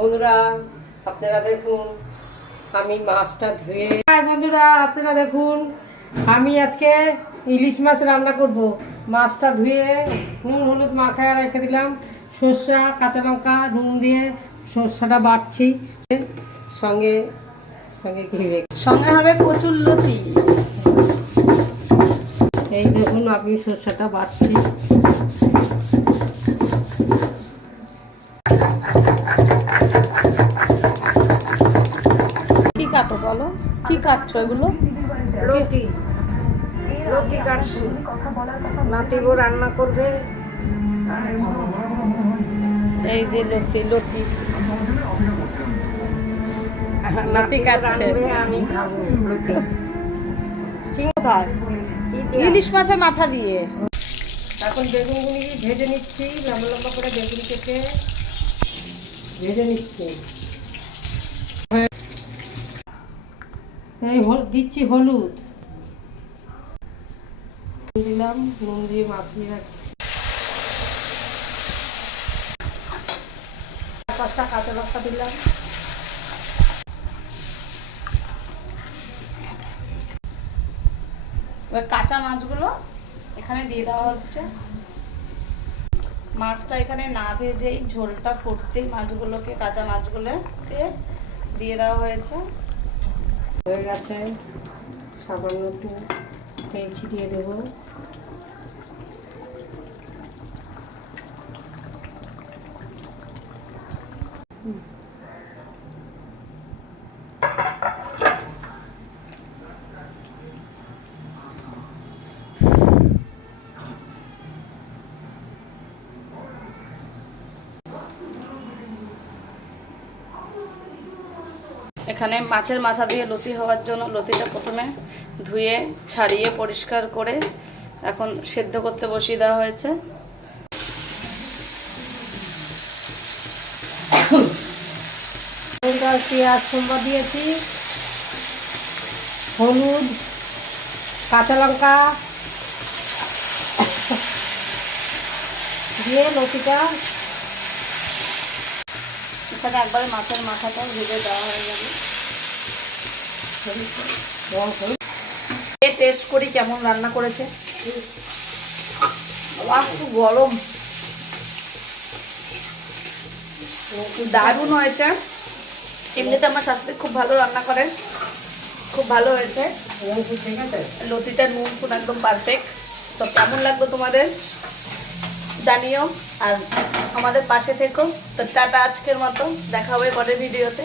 বন্ধুরা আপনারা দেখুন আমি মাছটা ধুয়ে বন্ধুরা আপনারা দেখুন আমি আজকে ইলিশ মাছ রান্না করব। মাছটা ধুয়ে নুন হলুদ মাখায় রেখে দিলাম, সর্ষা কাঁচা লঙ্কা নুন দিয়ে সর্ষাটা বাটছি, সঙ্গে সঙ্গে সঙ্গে হবে প্রচুর লতি। এই দেখুন আমি সর্ষাটা বাটছি। কি কাটো বলো, কি কাটছো এগুলো? লতি লতি কাটছি, নাতিবো রান্না করবে। এই যে লতি লতি নাতি কাটছে, আমি খাবো লতি। কোথায়? ইলিশ মাছের মাথা দিয়ে। এখন বেগুনগুলি ভেজে নিচ্ছি, লম্বা লম্বা করে বেগুন কেটে ভেজে নিচ্ছি। এই দিচ্ছি হলুদ দিলাম, নুন দিয়ে মাখিয়ে রাখছি। পাঁচটা কাঁচা লঙ্কা দিলাম। এবার কাঁচা মাছগুলো এখানে দিয়ে দেওয়া হচ্ছে। মাছটা এখানে না ভেজেই ঝোলটা ফুটতেই মাছগুলোকে, কাঁচা মাছগুলোকে দিয়ে দেওয়া হয়েছে। হয়ে গেছে, সামান্য একটু তেল ছিটিয়ে দেবো। এখানে মাছের মাথা দিয়ে লতি হওয়ার জন্য লতিটা প্রথমে ধুয়ে ছাড়িয়ে পরিষ্কার করে এখন সেদ্ধ করতে বসিয়ে দেওয়া হয়েছে। পেঁয়াজ সোমবার দিয়েছি, হলুদ কাঁচা লঙ্কা দিয়ে লতিটা এখানে একবারে মাছের মাথাটাও ভেজে দেওয়া হয়ে যাবে। টেস্ট করি কেমন রান্না করেছে। খুব গরম, দারুণ হয়েছে। এমনিতে আমার শাশুড়ি খুব ভালো রান্না করে, খুব ভালো হয়েছে। লতিটা নুন ফুন একদম পারফেক্ট। তো কেমন লাগলো তোমাদের জানিও, আর আমাদের পাশে থেকো। তো টাটা, আজকের মতো দেখা হবে পরের ভিডিওতে।